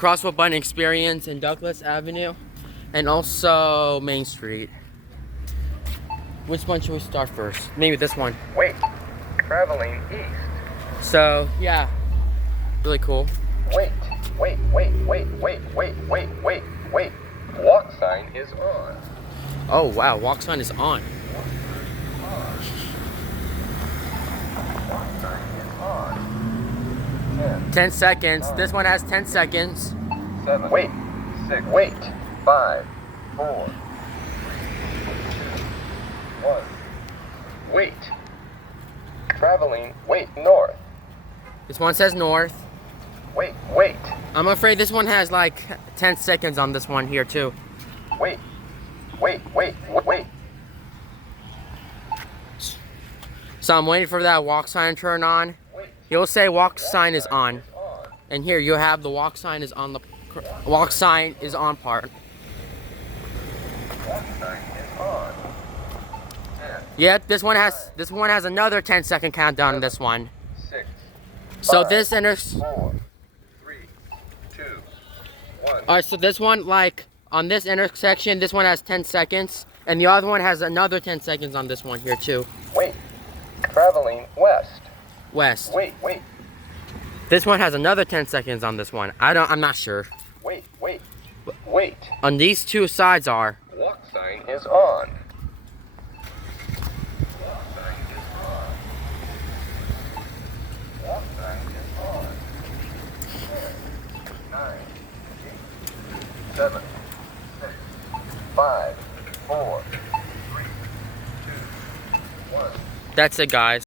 crosswalk button experience in Douglas Avenue and also Main Street. Which one should we start first? Maybe this one. Wait. Traveling east. So, yeah. Really cool. Wait. Wait. Walk sign is on. Oh, wow. Walk sign is on. Walk sign is on. 10 seconds. This one has 10 seconds. 7. Wait. 6. Wait. 5. 4. 3. 2. 1. Wait. Traveling. Wait. North. This one says north. Wait. I'm afraid this one has like 10 seconds on this one here too. Wait. So I'm waiting for that walk sign to turn on. You'll say walk sign is on. And here you have the walk sign is on the walk sign is on part. Walk sign is on. 10. Yeah, this one has another 10-second countdown on this one. 6. So 5, this 4. 3. 2. 1. Alright, so this one, like on this intersection, this one has 10 seconds, and the other one has another 10 seconds on this one here too. Wait. Traveling west. West. Wait. This one has another 10 seconds on this one. I'm not sure. Wait. On these two sides are. Walk sign is on. Walk sign is on. Walk sign is on. 10, 9, 8, 7, 6, 5, 4, 3, 2, 1. That's it, guys.